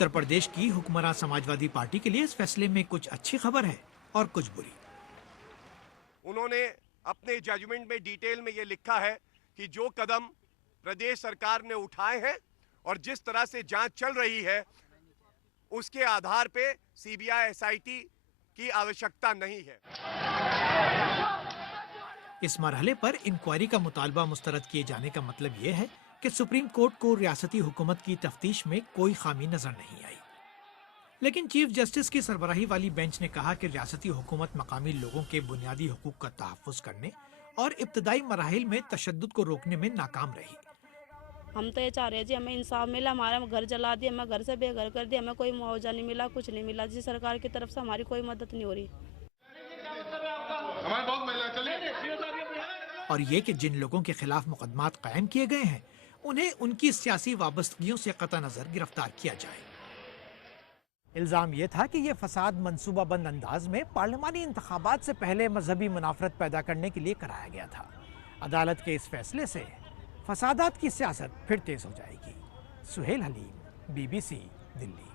उत्तर प्रदेश की हुक्मरान समाजवादी पार्टी के लिए इस फैसले में कुछ अच्छी खबर है और कुछ बुरी। उन्होंने अपने जजमेंट में डिटेल में ये लिखा है कि जो कदम प्रदेश सरकार ने उठाए हैं और जिस तरह से जांच चल रही है उसके आधार पे सीबीआई एसआईटी की आवश्यकता नहीं है। इस मरहले पर इंक्वायरी का मुतालबा मुस्तरद किए जाने का मतलब यह है कि सुप्रीम कोर्ट को रियासती हुकूमत की तफ्तीश में कोई खामी नजर नहीं आई। लेकिन चीफ जस्टिस की सरबराही वाली बेंच ने कहा कि रियासती हुकूमत मकामी लोगों के बुनियादी हुकूक का तहफ़्फ़ुज़ करने और इब्तदाई मराहिल में तशद्दुद को रोकने में नाकाम रही। हम तो ये चाह रहे हैं जी, हमें इंसाफ मिला। हमारा घर जला दिया, हमें घर से बेघर कर दिया, हमें कोई मुआवजा नहीं मिला, कुछ नहीं मिला जी। सरकार की तरफ से हमारी कोई मदद नहीं हो रही। और ये कि जिन लोगों के खिलाफ मुकदमात कायम किए गए हैं उन्हें उनकी सियासी वाबस्तगियों से कतई नजर गिरफ्तार किया जाए। इल्जाम यह था कि यह फसाद मंसूबाबंद अंदाज में पार्लिमानी इंतखाबात से पहले मजहबी मुनाफरत पैदा करने के लिए कराया गया था। अदालत के इस फैसले से फसादात की सियासत फिर तेज हो जाएगी। सुहेल हलीम, BBC, दिल्ली।